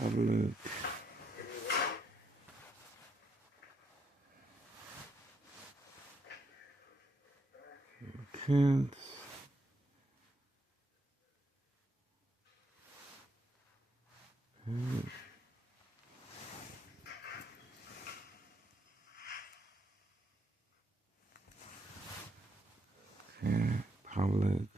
public, kids, public,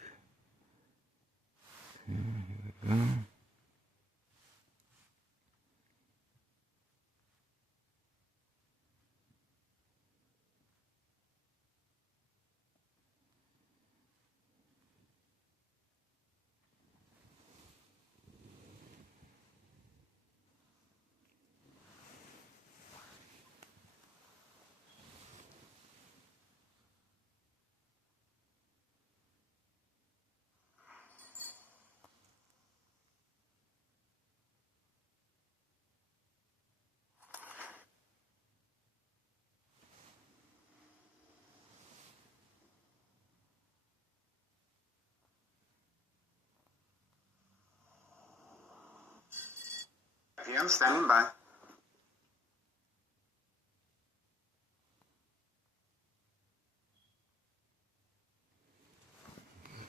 PM standing by.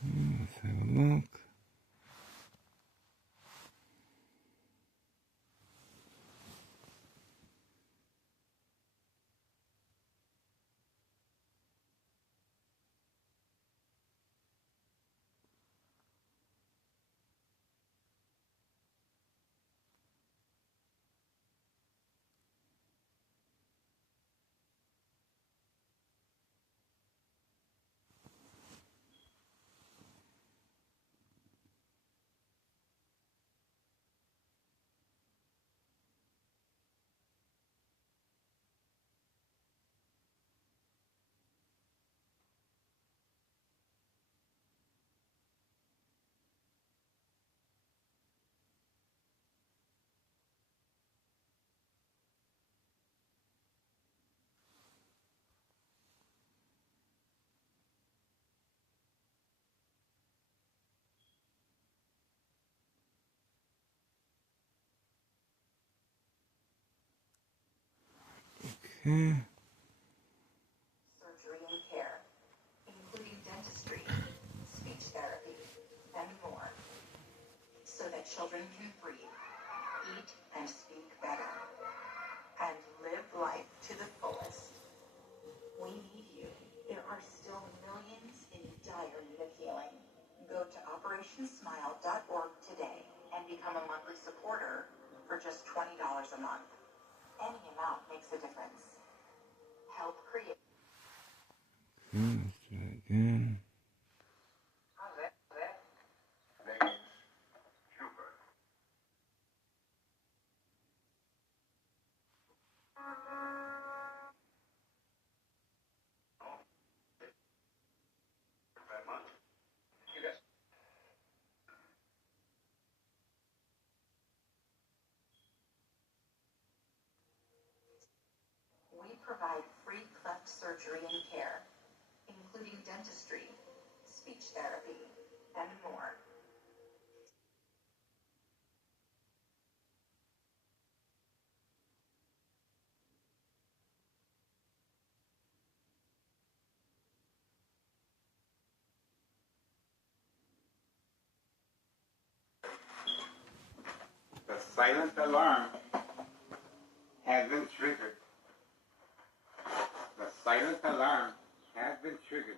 let's have a look. Okay. Surgery and care, including dentistry, speech therapy, and more, so that children can breathe, eat and speak better, and live life to the fullest. We need you. There are still millions in dire need of healing. Go to operationsmile.org today and become a monthly supporter for just $20 a month. Any amount makes a difference. Help create. Let's try again. We provide free cleft surgery and care, including dentistry, speech therapy, and more. The silent alarm has been triggered. The silent alarm has been triggered.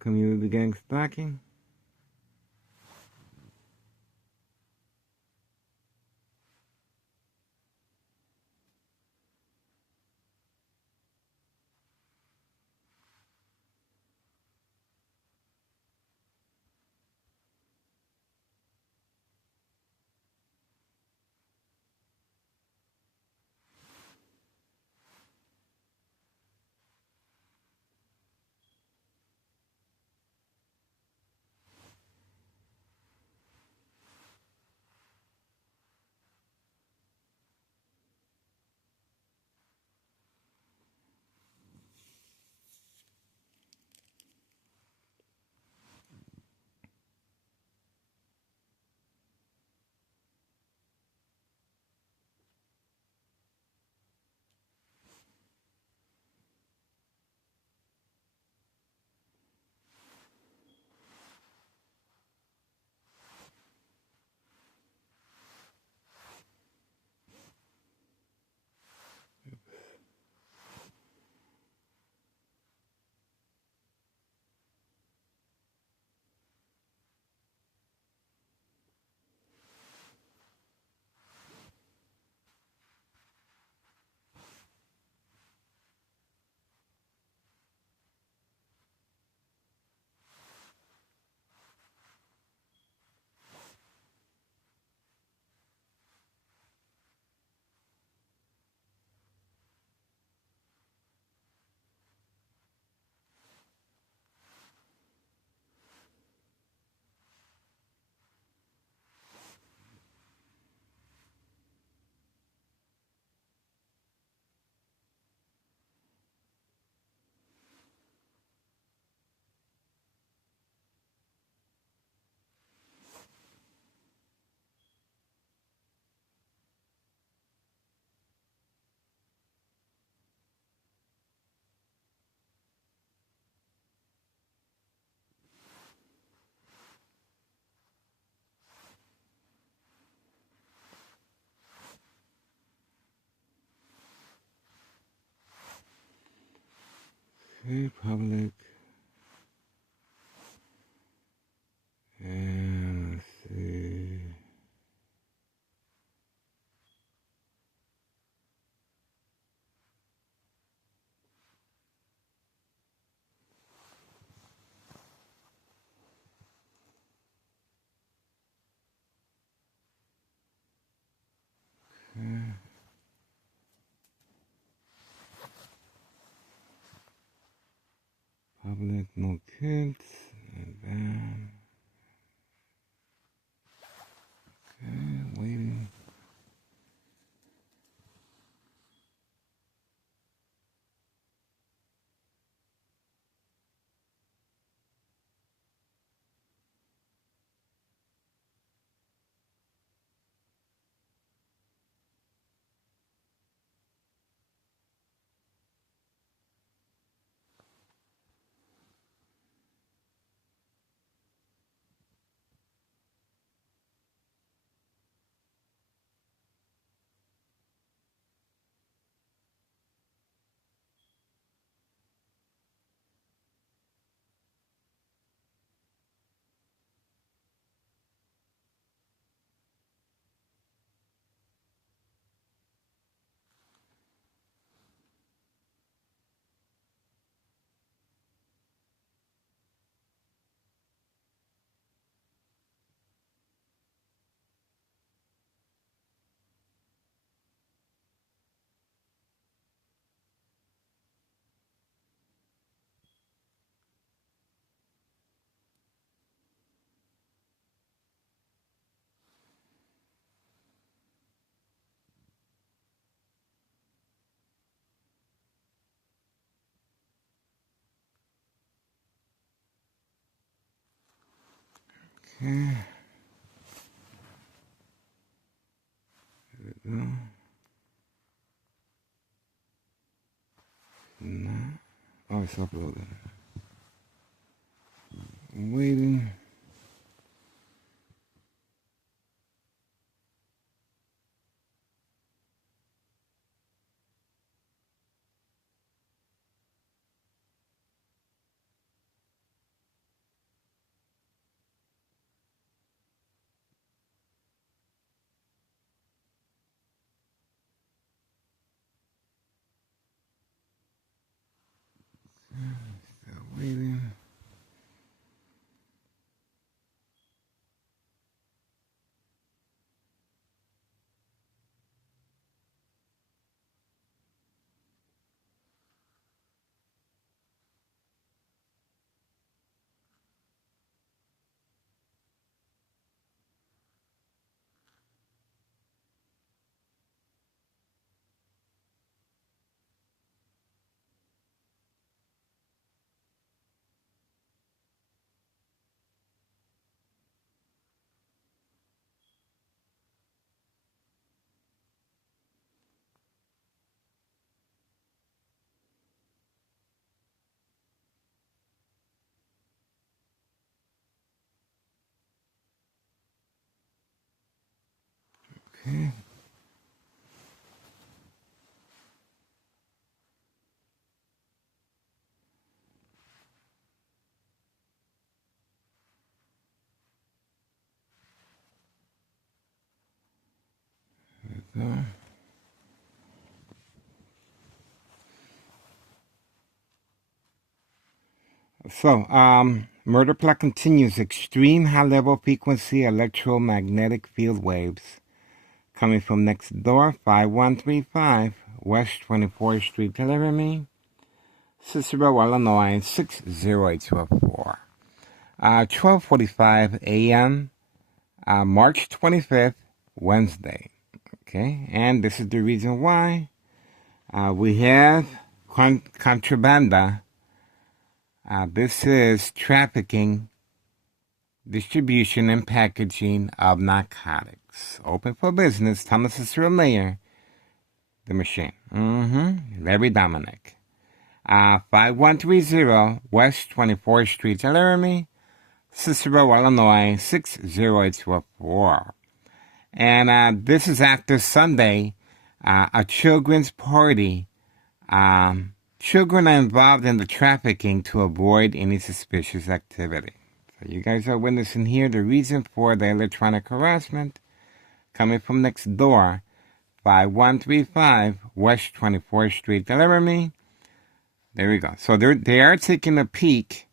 come you began stalking? Okay, public. And let's see. Okay. Public, no kids. And then, okay, waiting. Okay. There we go. Nah. Oh, it's uploading. I'm waiting. Okay. There we go. So, murder plot continues. Extreme high-level frequency electromagnetic field waves coming from next door, 5135 West 24th Street, Laramie, Cicero, Illinois, 60804. 12:45 a.m. March 25th, Wednesday. Okay, and this is the reason why we have contrabanda. This is trafficking, distribution, and packaging of narcotics. Open for business. Thomas Cicero Mayor, the machine. Larry Dominic. 5130 West 24th Street, Laramie, Cicero, Illinois, 60804. And this is after Sunday, a children's party. Children are involved in the trafficking to avoid any suspicious activity. So you guys are witnessing here the reason for the electronic harassment coming from next door, 5135 West 24th Street, Laramie. There we go. So they are taking a peek,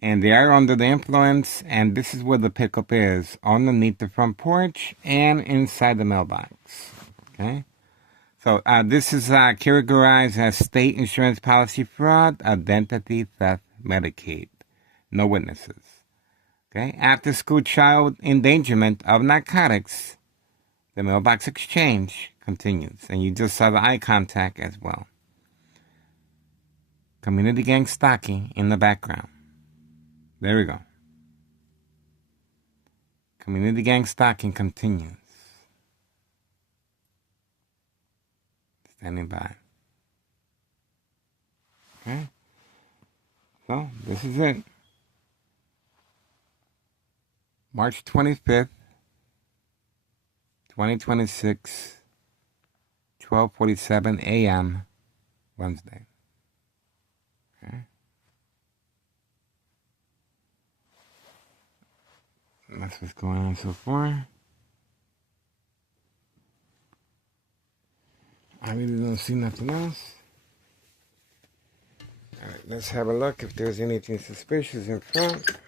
and they are under the influence, and this is where the pickup is, underneath the front porch and inside the mailbox. Okay? So this is categorized as state insurance policy fraud, identity theft, Medicaid. No witnesses. Okay? After school child endangerment of narcotics, the mailbox exchange continues. And you just saw the eye contact as well. Community gang stalking in the background. There we go. Community gang stalking continues. Standing by. Okay. So, this is it. March 25th, 2026, 12:47 a.m., Wednesday. Okay. That's what's going on so far. I really don't see nothing else. Alright, let's have a look if there's anything suspicious in front.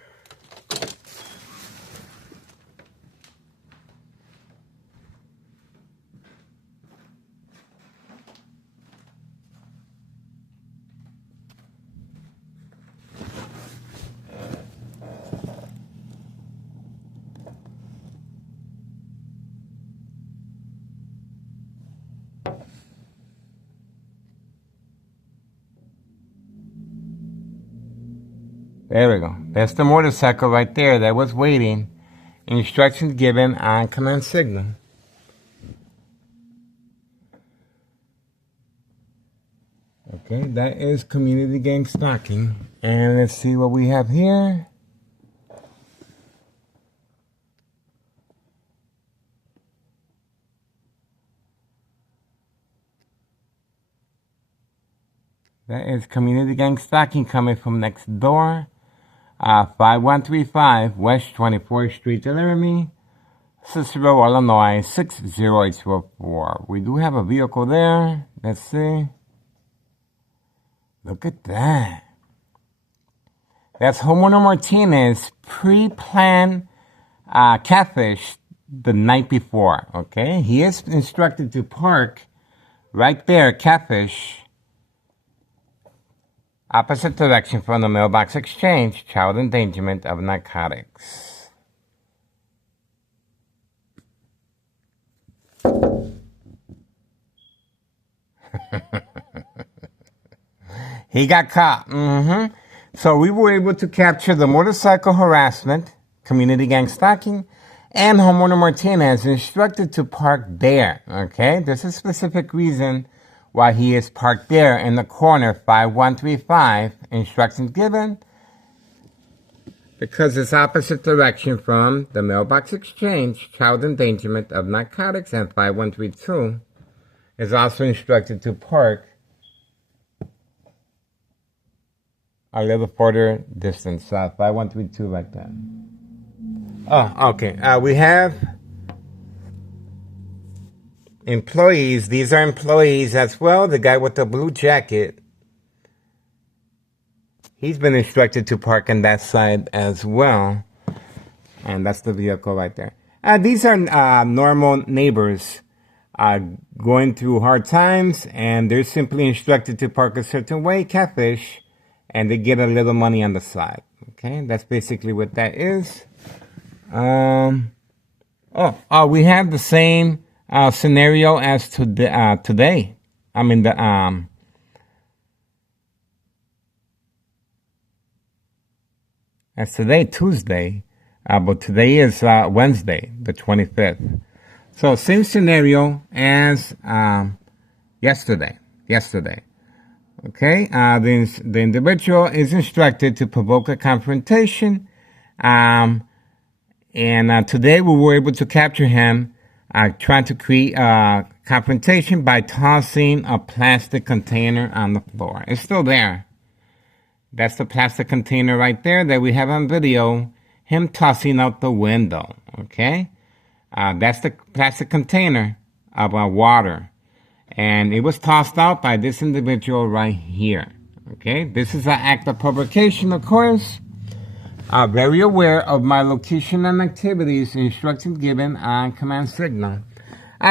There we go. That's the motorcycle right there that was waiting. Instructions given on command signal. Okay, that is community gang stalking. And let's see what we have here. That is community gang stalking coming from next door. 5135 West 24th Street, Laramie, Cicero, Illinois, 60804. We do have a vehicle there. Let's see. Look at that. That's homeowner Martinez pre-planned catfish the night before. Okay, he is instructed to park right there, catfish. Opposite direction from the mailbox exchange, child endangerment of narcotics. He got caught. So we were able to capture the motorcycle harassment, community gang stalking, and homeowner Martinez instructed to park there. Okay, there's a specific reason why he is parked there in the corner, 5135. Instructions given. because it's opposite direction from the mailbox exchange. Child endangerment of narcotics and 5132 is also instructed to park a little further distance, 5132 right there. Oh, okay. We have employees. These are employees as well. The guy with the blue jacket, he's been instructed to park on that side as well. And that's the vehicle right there. These are normal neighbors going through hard times, and they're simply instructed to park a certain way, catfish, and they get a little money on the side. Okay, that's basically what that is. We have the same scenario as today. I mean, as today, Tuesday, but today is Wednesday, the 25th. So same scenario as yesterday. Okay, the individual is instructed to provoke a confrontation, and today we were able to capture him trying to create a confrontation by tossing a plastic container on the floor. It's still there. That's the plastic container right there that we have on video, him tossing out the window, okay? That's the plastic container of water. And it was tossed out by this individual right here, okay? This is an act of provocation, of course. Very aware of my location and activities, instructions given on command signal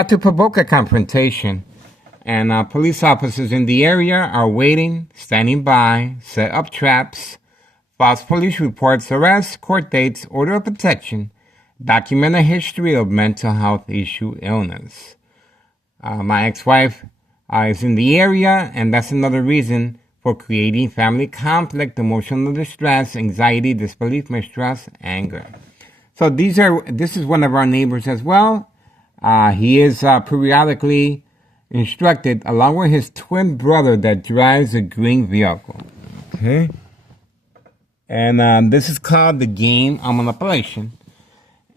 to provoke a confrontation. And police officers in the area are waiting, standing by, set up traps, false police reports, arrests, court dates, order of protection, document a history of mental health issue illness. My ex-wife is in the area, and that's another reason for creating family conflict, emotional distress, anxiety, disbelief, mistrust, anger. So this is one of our neighbors as well. He is periodically instructed, along with his twin brother that drives a green vehicle. Okay. And this is called the game of manipulation.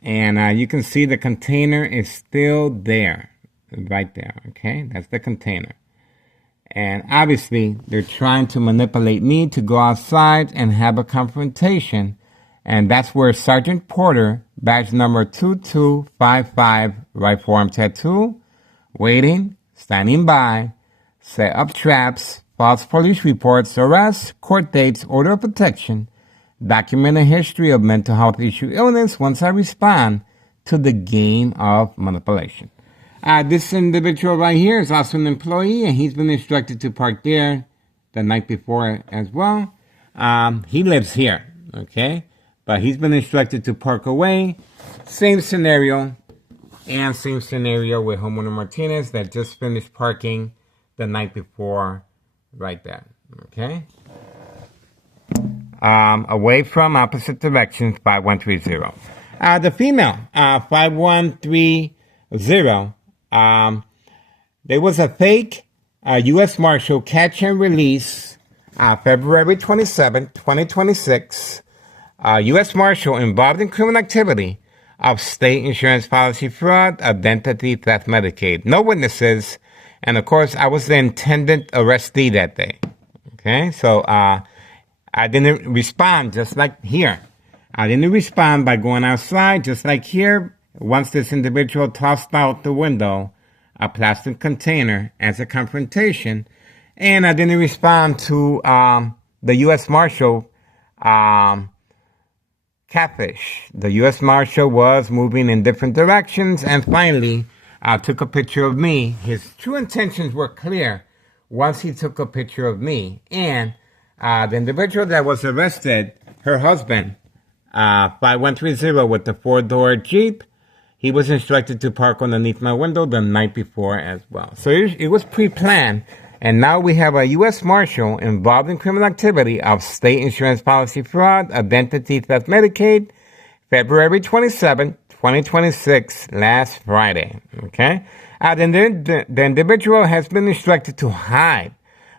And you can see the container is still there, right there. Okay, that's the container. And obviously, they're trying to manipulate me to go outside and have a confrontation. And that's where Sergeant Porter, badge number 2255, right forearm tattoo, waiting, standing by, set up traps, false police reports, arrests, court dates, order of protection, document a history of mental health issue illness once I respond to the game of manipulation. This individual right here is also an employee, and he's been instructed to park there the night before as well. He lives here, okay? But he's been instructed to park away. Same scenario, and same scenario with homeowner Martinez that just finished parking the night before right there, okay? Away from opposite directions, 5130. The female, 5130, there was a fake U.S. Marshal catch and release February 27, 2026. U.S. Marshal involved in criminal activity of state insurance policy fraud, identity theft, Medicaid. No witnesses. And of course, I was the intended arrestee that day. Okay, so I didn't respond, just like here. I didn't respond by going outside, just like here. Once this individual tossed out the window a plastic container as a confrontation, and I didn't respond to the U.S. Marshal catfish. The U.S. Marshal was moving in different directions, and finally took a picture of me. His true intentions were clear once he took a picture of me. And the individual that was arrested, her husband, 5130 with the 4-door Jeep, he was instructed to park underneath my window the night before as well. So it was pre-planned. And now we have a U.S. Marshal involved in criminal activity of state insurance policy fraud, identity theft, Medicaid, February 27, 2026, last Friday. Okay? The individual has been instructed to hide.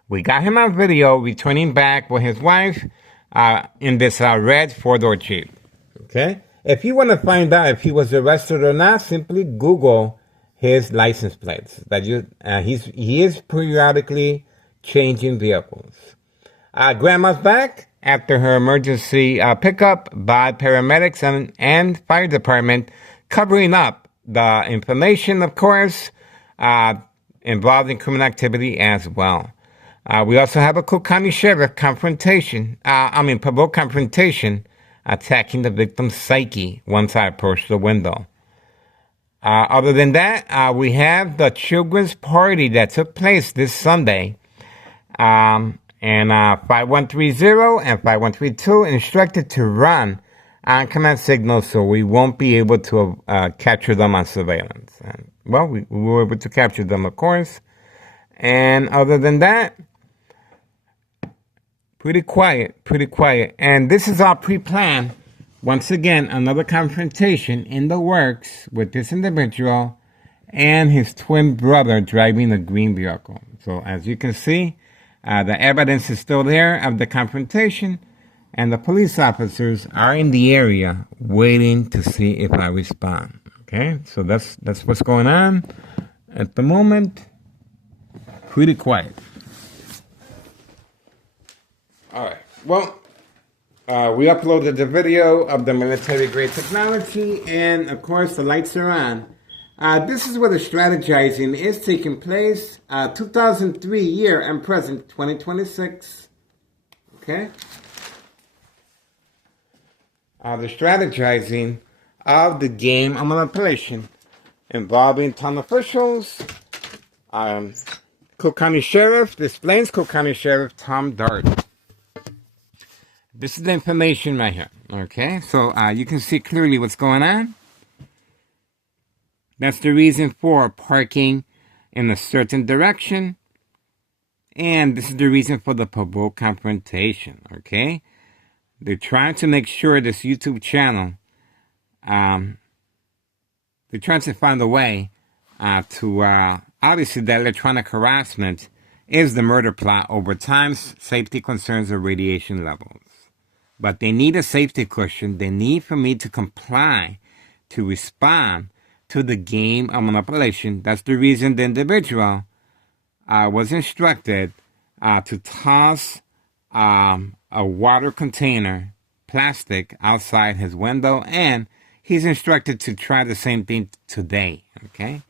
We got him on video returning back with his wife in this red four-door Jeep. Okay? If you want to find out if he was arrested or not, simply Google his license plates. He is periodically changing vehicles. Grandma's back after her emergency pickup by paramedics and fire department, covering up the information, of course, involved in criminal activity as well. We also have a Cook County Sheriff provoke confrontation, attacking the victim's psyche once I approached the window. Other than that, we have the children's party that took place this Sunday. And 5130 and 5132 instructed to run on command signals, so we won't be able to capture them on surveillance. And, well, we were able to capture them, of course. And other than that, pretty quiet. And this is all pre-planned. Once again, another confrontation in the works with this individual and his twin brother driving a green vehicle. So as you can see, the evidence is still there of the confrontation, and the police officers are in the area waiting to see if I respond. Okay, so that's what's going on at the moment. Pretty quiet. All right. Well, we uploaded the video of the military-grade technology, and of course the lights are on. This is where the strategizing is taking place. 2003 year and present, 2026. Okay. The strategizing of the game of manipulation involving town officials. Cook County Sheriff, this explains Cook County Sheriff Tom Dart. This is the information right here. Okay, so you can see clearly what's going on. That's the reason for parking in a certain direction. And this is the reason for the provoke confrontation, okay? They're trying to make sure this YouTube channel, they're trying to find a way to, obviously the electronic harassment is the murder plot over time's safety concerns or radiation levels. But they need a safety cushion. They need for me to comply, to respond to the game of manipulation. That's the reason the individual was instructed to toss a water container, plastic, outside his window, and he's instructed to try the same thing today. Okay?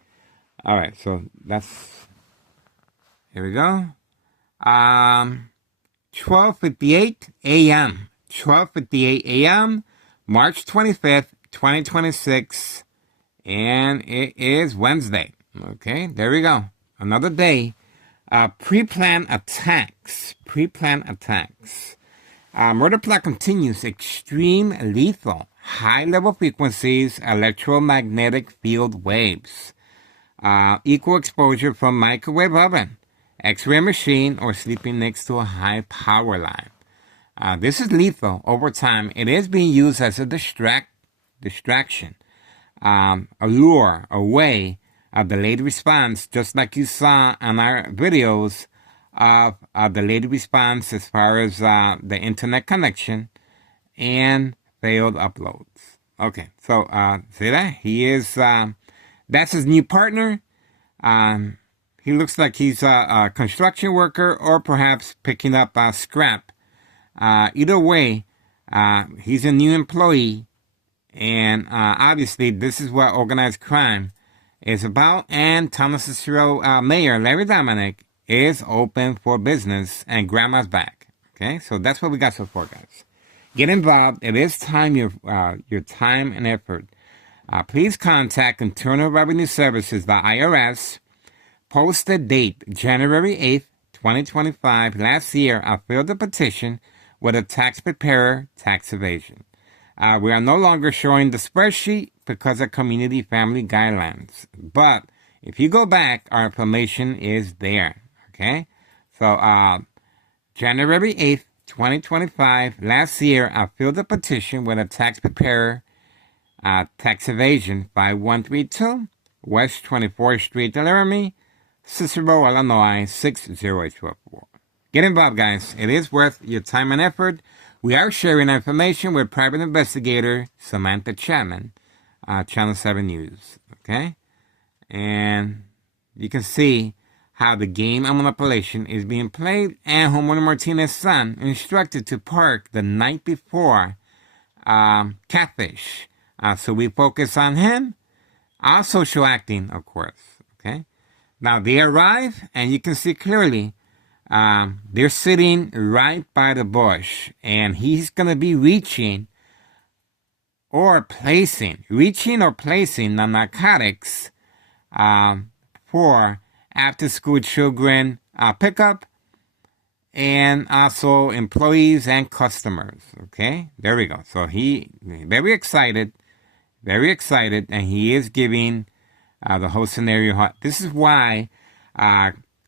All right, so that's, here we go. 12:58 a.m. 12:58 a.m. March 25th, 2026. And it is Wednesday. Okay, there we go. Another day. Pre-planned attacks. Murder plot continues. Extreme lethal. High-level frequencies. Electromagnetic field waves. Equal exposure from microwave oven. X-ray machine or sleeping next to a high power line. This is lethal over time. It is being used as a distraction. Allure, a way of delayed response, just like you saw on our videos of delayed response as far as the internet connection and failed uploads. Okay, so see that? He is, that's his new partner. He looks like he's a construction worker or perhaps picking up scrap. Either way, he's a new employee. And obviously, this is what organized crime is about. And Thomas Cicero Mayor Larry Dominic is open for business, and Grandma's back. Okay, so that's what we got so far, guys. Get involved. It is time, your time and effort. Please contact Internal Revenue Services, the IRS. Posted date January 8th, 2025. Last year, I filled a petition with a tax preparer, tax evasion. We are no longer showing the spreadsheet because of community family guidelines. But if you go back, our information is there. Okay? So, January 8th, 2025, last year, I filled a petition with a tax preparer, tax evasion, 5132, West 24th Street, Laramie, Cicero, Illinois, 60844. Get involved, guys. It is worth your time and effort. We are sharing information with private investigator Samantha Chapman, Channel 7 News. Okay? And you can see how the game of manipulation is being played, and Homeowner Martinez's son instructed to park the night before Catfish. So we focus on him, our social acting, of course. Okay? Now they arrive, and you can see clearly they're sitting right by the bush, and he's going to be reaching or placing the narcotics for after-school children pickup, and also employees and customers. Okay, there we go. So he very excited, and he is giving the whole scenario. This is why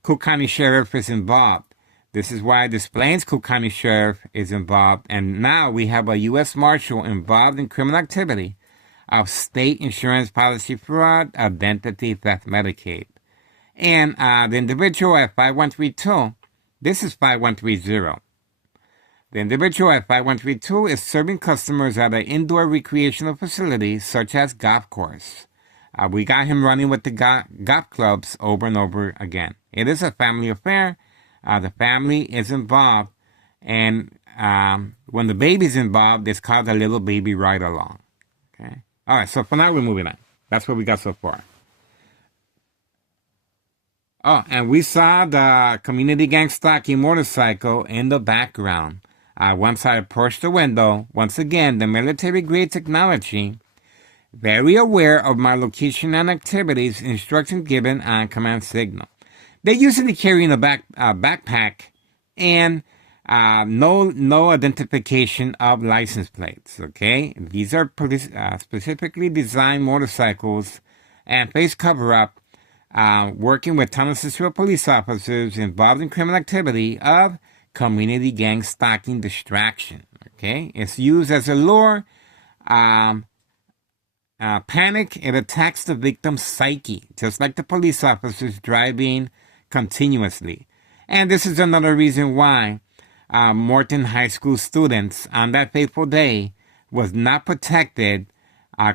Cook County Sheriff is involved. This is why Des Plaines Cook County Sheriff is involved. And now we have a U.S. Marshal involved in criminal activity of state insurance policy fraud, identity theft, Medicaid. And the individual at 5132, this is 5130. The individual at 5132 is serving customers at an indoor recreational facility such as golf course. We got him running with the golf clubs over and over again. It is a family affair. The family is involved, and when the baby's involved, it's called a little baby ride along. Okay. All right. So for now, we're moving on. That's what we got so far. Oh, and we saw the community gang stalking motorcycle in the background. Once I approached the window, once again, the military-grade technology, very aware of my location and activities, instructions given on command signal. They usually carry in a backpack and no identification of license plates. Okay, these are specifically designed motorcycles and face cover-up. Working with Town of Cicero police officers involved in criminal activity of community gang stalking distraction. Okay, it's used as a lure. Panic, it attacks the victim's psyche, just like the police officers driving continuously. And this is another reason why Morton High School students on that fateful day was not protected.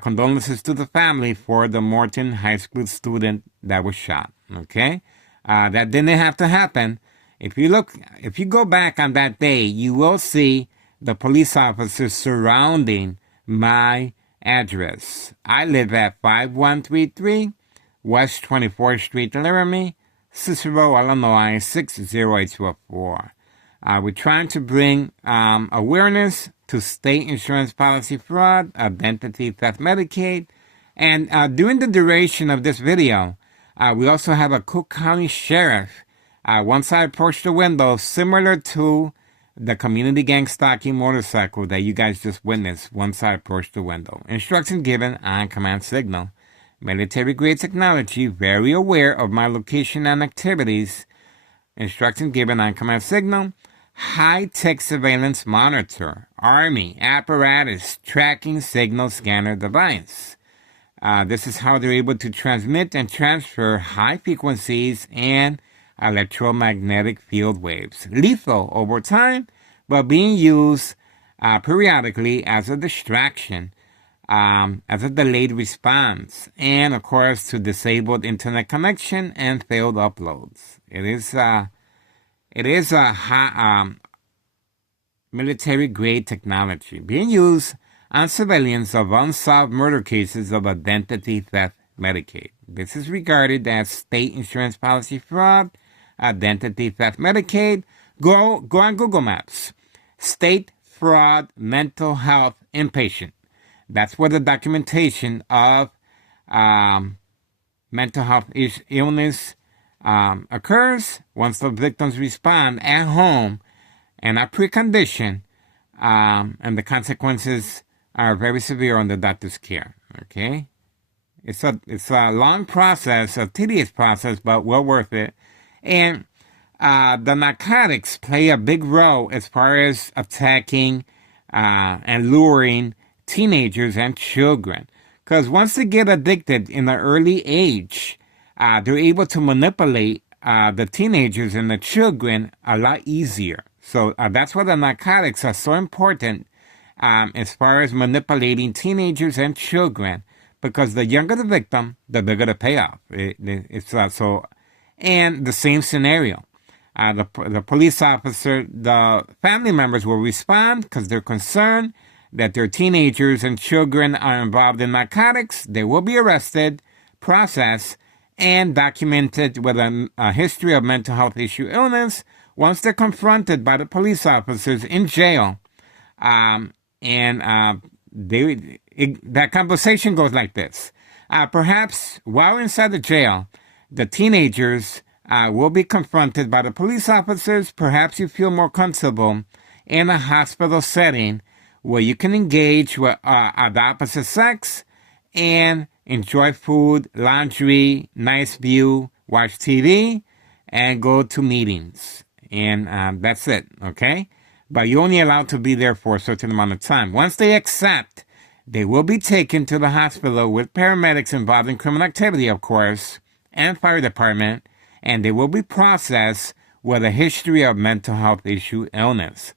Condolences to the family for the Morton High School student that was shot. Okay, that didn't have to happen. If you go back on that day, you will see the police officers surrounding my address. I live at 5133 West 24th Street, Laramie, Cicero, Illinois 60804. We're trying to bring awareness to state insurance policy fraud, identity theft, Medicaid. And during the duration of this video, we also have a Cook County Sheriff. Once I approached the window, similar to the community gang stalking motorcycle that you guys just witnessed once I approached the window. Instructions given on command signal. Military-grade technology, very aware of my location and activities. Instructions given on command signal. High-tech surveillance monitor, Army apparatus tracking signal scanner device. This is how they're able to transmit and transfer high frequencies and electromagnetic field waves. Lethal over time, but being used periodically as a distraction, as a delayed response, and of course to disabled internet connection and failed uploads. It is a military-grade technology being used on civilians of unsolved murder cases of identity theft, Medicaid. This is regarded as state insurance policy fraud, identity theft, Medicaid. Go on Google Maps. State fraud, mental health, inpatient. That's where the documentation of mental health illness occurs. Once the victims respond at home and are pre-conditioned, and the consequences are very severe on the doctor's care. Okay, it's a long process, a tedious process, but well worth it. And the narcotics play a big role as far as attacking and luring teenagers and children. Because once they get addicted in an early age, they're able to manipulate the teenagers and the children a lot easier. So that's why the narcotics are so important as far as manipulating teenagers and children, because the younger the victim, the bigger the payoff. And the same scenario. The police officer, the family members will respond because they're concerned that their teenagers and children are involved in narcotics. They will be arrested, processed, and documented with a history of mental health issue illness once they're confronted by the police officers in jail. That conversation goes like this. Perhaps while inside the jail, the teenagers will be confronted by the police officers. Perhaps you feel more comfortable in a hospital setting where you can engage with the opposite sex and enjoy food, laundry, nice view, watch TV, and go to meetings. And that's it, okay? But you're only allowed to be there for a certain amount of time. Once they accept, they will be taken to the hospital with paramedics involved in criminal activity, of course, and fire department, and they will be processed with a history of mental health issue illness.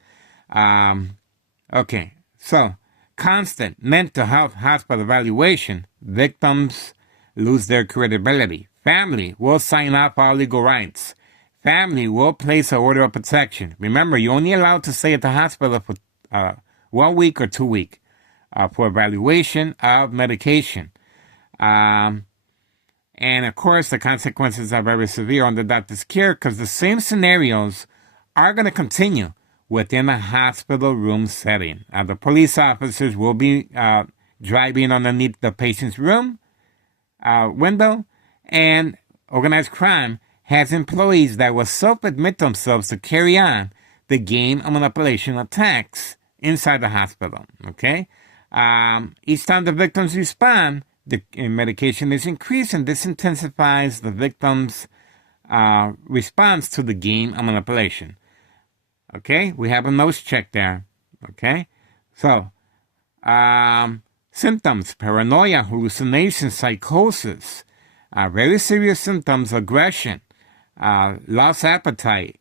Okay, so constant mental health hospital evaluation, victims lose their credibility. Family will sign up for all legal rights. Family will place an order of protection. Remember, you're only allowed to stay at the hospital for 1 week or 2 weeks for evaluation of medication. And of course, the consequences are very severe on the doctor's care because the same scenarios are going to continue within a hospital room setting. The police officers will be driving underneath the patient's room window, and organized crime has employees that will self-admit themselves to carry on the game of manipulation attacks inside the hospital, okay? Each time the victims respond, the medication is increased, and this intensifies the victim's response to the game of manipulation. Okay, we have a nose check there. Okay, so symptoms: paranoia, hallucinations, psychosis, very serious symptoms: aggression, lost appetite,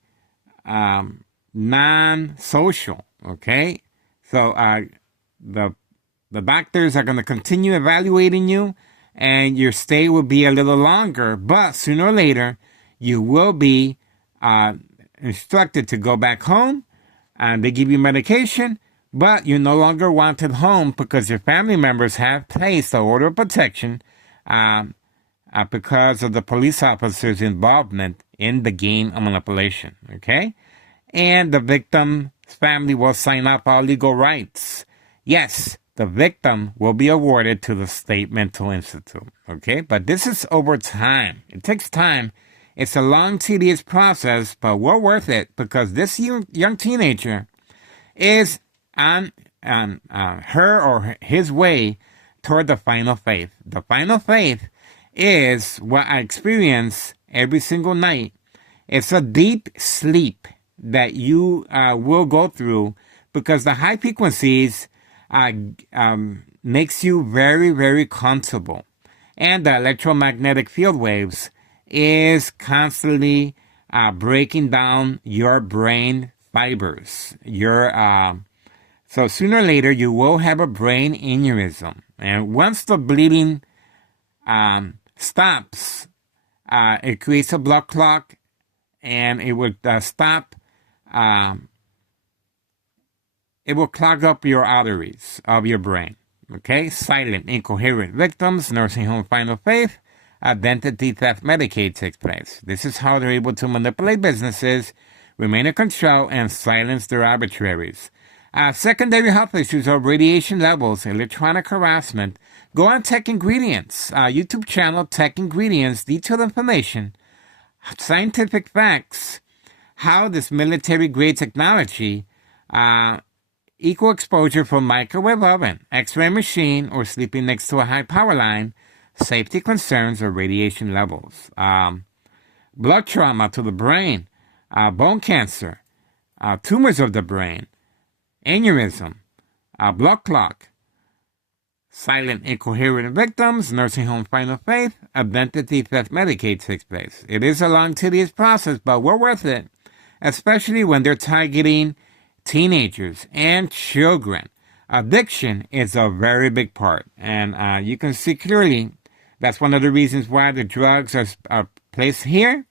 non-social. Okay, so the doctors are going to continue evaluating you, and your stay will be a little longer, but sooner or later you will be instructed to go back home, and they give you medication, but you're no longer wanted home because your family members have placed an order of protection because of the police officer's involvement in the game of manipulation, okay? And the victim's family will sign up all legal rights. Yes, the victim will be awarded to the State Mental Institute, okay? But this is over time. It takes time. It's a long, tedious process, but we're worth it because this young teenager is on her or his way toward the final faith. The final faith is what I experience every single night. It's a deep sleep that you will go through because the high frequencies makes you very, very comfortable. And the electromagnetic field waves is constantly breaking down your brain fibers. So sooner or later, you will have a brain aneurysm. And once the bleeding stops, it creates a blood clot, and it will stop. It will clog up your arteries of your brain. Okay? Silent, incoherent victims, nursing home final faith, identity theft, Medicaid takes place. This is how they're able to manipulate businesses, remain in control, and silence their arbitraries. Secondary health issues are radiation levels, electronic harassment. Go on Tech Ingredients, YouTube channel Tech Ingredients, detailed information, scientific facts, how this military-grade technology, equal exposure from microwave oven, X-ray machine, or sleeping next to a high power line, safety concerns, or radiation levels. Blood trauma to the brain, bone cancer, tumors of the brain, aneurysm, blood clot, silent, incoherent victims, nursing home final faith, identity theft, Medicaid takes place. It is a long, tedious process, but we're worth it especially when they're targeting teenagers and children. Addiction is a very big part, and you can see clearly that's one of the reasons why the drugs are placed here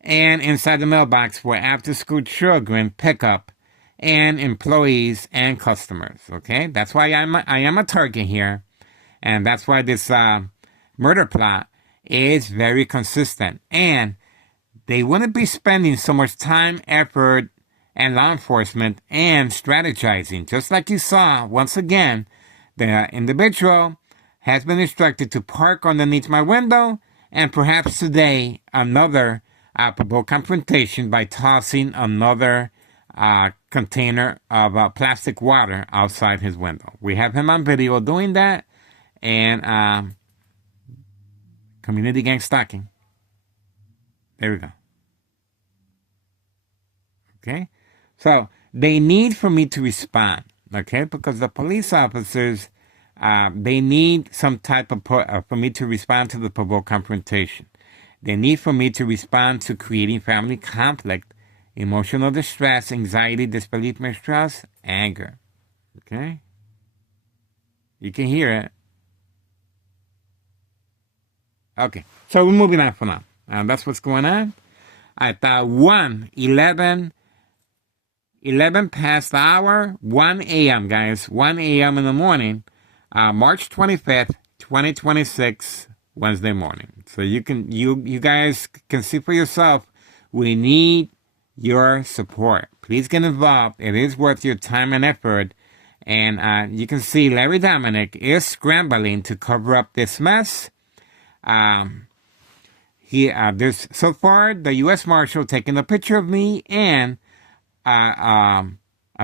and inside the mailbox for after-school children pickup and employees and customers. Okay, that's why I am a target here, and that's why this murder plot is very consistent. And they wouldn't be spending so much time, effort, and law enforcement and strategizing. Just like you saw, once again, the individual has been instructed to park underneath my window, and perhaps today another provoked confrontation by tossing another container of plastic water outside his window. We have him on video doing that, and community gang stalking. There we go. Okay? So they need for me to respond, okay? Because the police officers, they need some type of, for me to respond to the provoked confrontation. They need for me to respond to creating family conflict, emotional distress, anxiety, disbelief, mistrust, anger. Okay? You can hear it. Okay, so we're moving on for now. That's what's going on. At 11 past the hour, 1 a.m., guys. 1 a.m. in the morning, March 25th, 2026, Wednesday morning. So you guys can see for yourself, we need your support. Please get involved. It is worth your time and effort. And you can see Larry Dominic is scrambling to cover up this mess. There's so far the U.S. Marshal taking a picture of me and a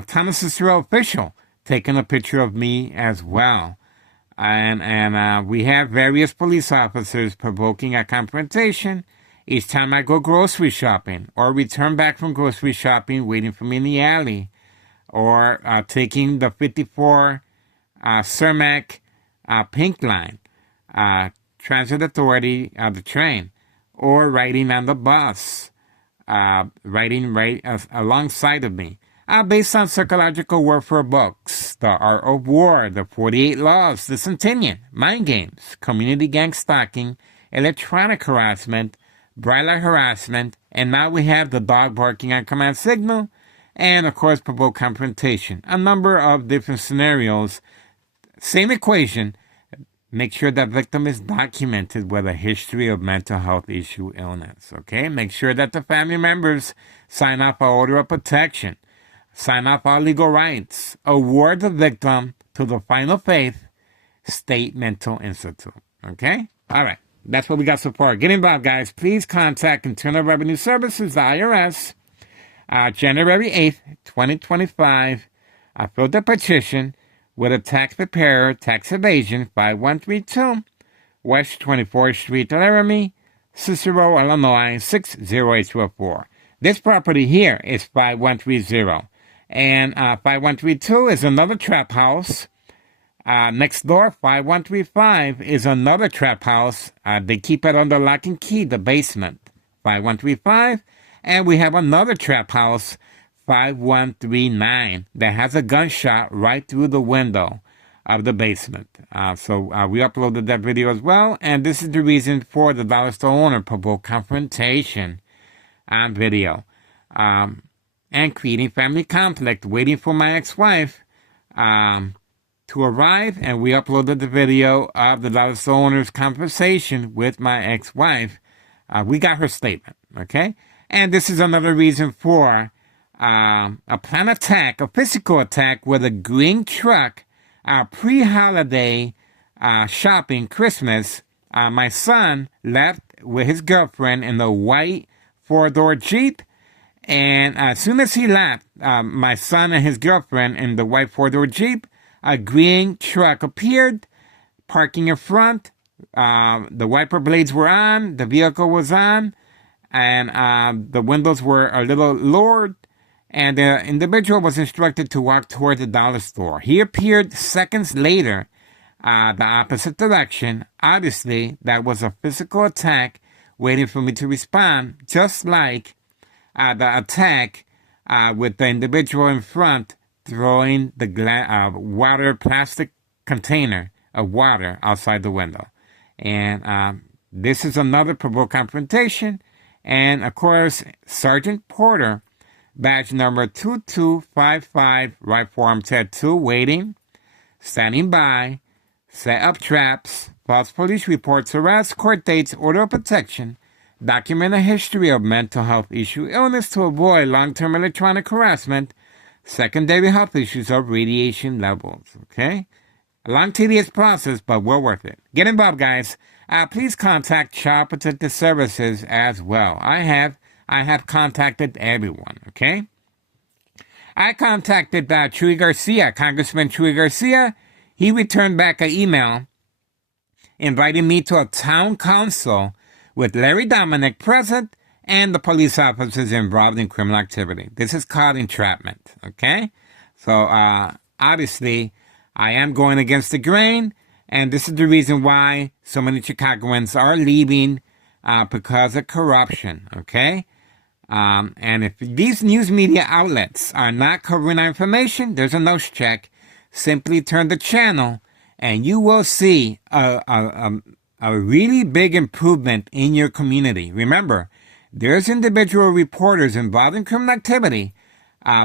Thomas Cicero official taking a picture of me as well. And we have various police officers provoking a confrontation each time I go grocery shopping or return back from grocery shopping, waiting for me in the alley, or taking the 54 Cermak Pink Line, Transit Authority, the train, or riding on the bus, riding right alongside of me. Based on psychological warfare books, The Art of War, The 48 Laws, The Centennial, Mind Games, Community Gang Stalking, Electronic Harassment, Bridal Harassment, and now we have the dog barking on command signal, and of course provoked confrontation. A number of different scenarios. Same equation. Make sure that victim is documented with a history of mental health issue illness. Okay? Make sure that the family members sign off an order of protection. Sign off all legal rights. Award the victim to the Final Faith State Mental Institute. Okay? All right. That's what we got so far. Get involved, guys. Please contact Internal Revenue Services, the IRS, January 8th, 2025. I filled the petition with a tax preparer, tax evasion, 5132, West 24th Street, Laramie, Cicero, Illinois, 60824. This property here is 5130. And 5132 is another trap house. Next door, 5135 is another trap house. They keep it under lock and key, the basement, 5135. And we have another trap house, 5139, that has a gunshot right through the window of the basement. So we uploaded that video as well. And this is the reason for the dollar store owner provoked confrontation on video. And creating family conflict, waiting for my ex-wife to arrive, and we uploaded the video of the dollar store owner's conversation with my ex-wife. We got her statement, okay? And this is another reason for a planned attack, a physical attack with a green truck, pre-holiday shopping, Christmas. My son left with his girlfriend in the white four-door Jeep, and as soon as he left, my son and his girlfriend in the white four-door Jeep, a green truck appeared, parking in front. The wiper blades were on, the vehicle was on, and the windows were a little lowered, and the individual was instructed to walk toward the dollar store. He appeared seconds later, the opposite direction. Obviously, that was a physical attack waiting for me to respond, just like the attack with the individual in front throwing the water plastic container of water outside the window. And this is another provoked confrontation. And of course, Sergeant Porter, badge number 2255, right forearm tattoo, waiting, standing by, set up traps, false police reports, arrest, court dates, order of protection, document a history of mental health issue, illness to avoid long-term electronic harassment, secondary health issues of radiation levels. Okay? A long, tedious process, but well worth it. Get involved, guys. Please contact Child Protective Services as well. I have contacted everyone. Okay? I contacted Chuy Garcia, Congressman Chuy Garcia. He returned back an email inviting me to a town council with Larry Dominic present and the police officers involved in criminal activity. This is called entrapment, okay? So, obviously, I am going against the grain, and this is the reason why so many Chicagoans are leaving because of corruption, okay? And if these news media outlets are not covering our information, there's a nose check. Simply turn the channel, and you will see a really big improvement in your community. Remember, there's individual reporters involved in criminal activity,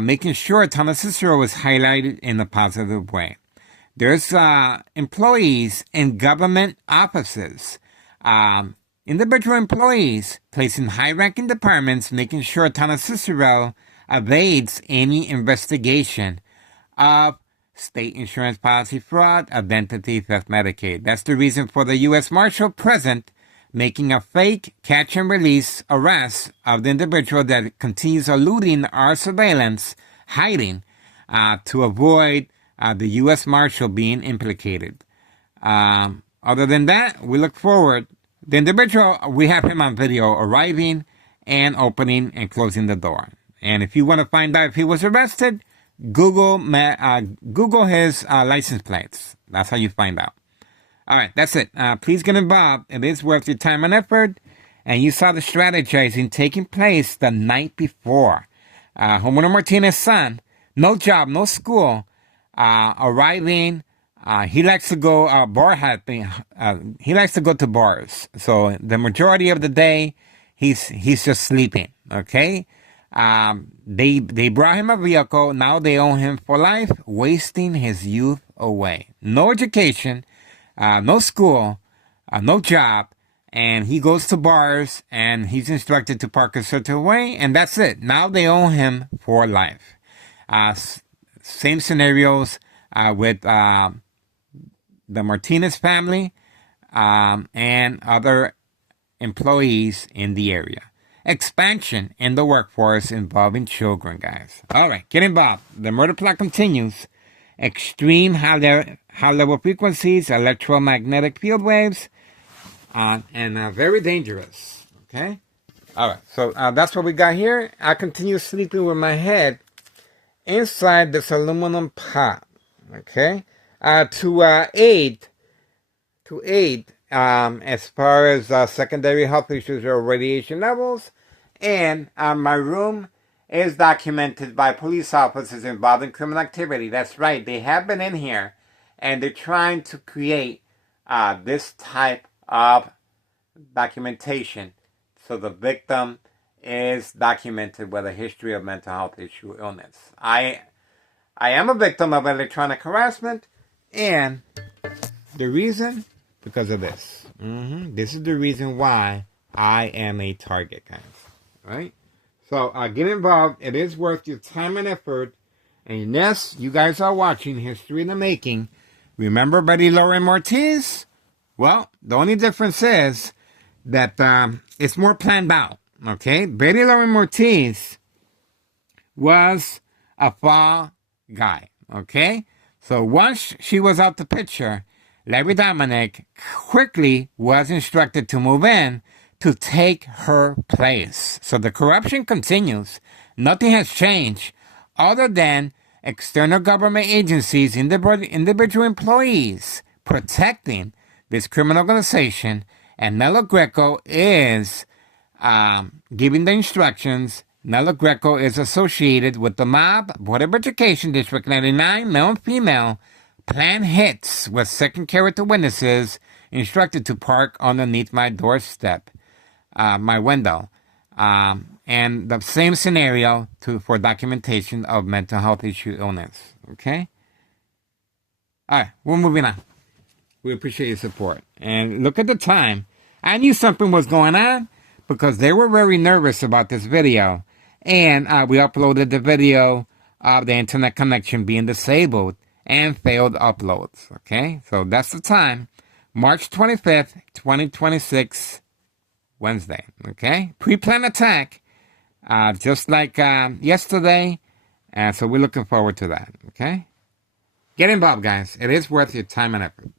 making sure Town of Cicero is highlighted in a positive way. There's employees in government offices, individual employees placed in high-ranking departments, making sure Town of Cicero evades any investigation of state insurance policy fraud, identity theft, Medicaid. That's the reason for the U.S. Marshal present making a fake catch and release arrest of the individual that continues eluding our surveillance, hiding, to avoid the U.S. Marshal being implicated. Other than that, we look forward. The individual, we have him on video arriving and opening and closing the door. And if you want to find out if he was arrested, Google his license plates. That's how you find out. All right, that's it. Please get involved. It is worth your time and effort. And you saw the strategizing taking place the night before. Homeowner Martinez's son, no job, no school, arriving. He likes to go bar hopping. He likes to go to bars. So the majority of the day, he's just sleeping. Okay. They brought him a vehicle. Now they own him for life, wasting his youth away. No education, no school, no job, and he goes to bars and he's instructed to park a certain way, and that's it. Now they own him for life. Same scenarios with the Martinez family and other employees in the area. Expansion in the workforce involving children, guys. All right, get involved. The murder plot continues. Extreme high-level frequencies, electromagnetic field waves, and very dangerous. Okay? All right, so that's what we got here. I continue sleeping with my head inside this aluminum pot. Okay? To aid as far as secondary health issues or radiation levels. And my room is documented by police officers involved in criminal activity. That's right. They have been in here and they're trying to create this type of documentation. So the victim is documented with a history of mental health issue illness. I am a victim of electronic harassment, and the reason, because of this. This is the reason why I am a target, guys. Right? So get involved. It is worth your time and effort. And yes, you guys are watching History in the Making. Remember Betty Lauren Ortiz? Well, the only difference is that it's more planned out. Okay? Betty Lauren Ortiz was a fall guy. Okay? So once she was out the picture, Larry Dominic quickly was instructed to move in to take her place. So the corruption continues. Nothing has changed other than external government agencies, individual employees protecting this criminal organization, and Nelo Greco is giving the instructions Nella Greco is associated with the mob, Board of Education, District 99, male and female, plan hits with second character witnesses instructed to park underneath my doorstep, my window. And the same scenario for documentation of mental health issue illness. Okay? All right, we're moving on. We appreciate your support. And look at the time. I knew something was going on because they were very nervous about this video. And we uploaded the video of the internet connection being disabled and failed uploads. Okay? So that's the time. March 25th, 2026, Wednesday. Okay? Pre-planned attack, just like yesterday. And so we're looking forward to that. Okay? Get involved, guys. It is worth your time and effort.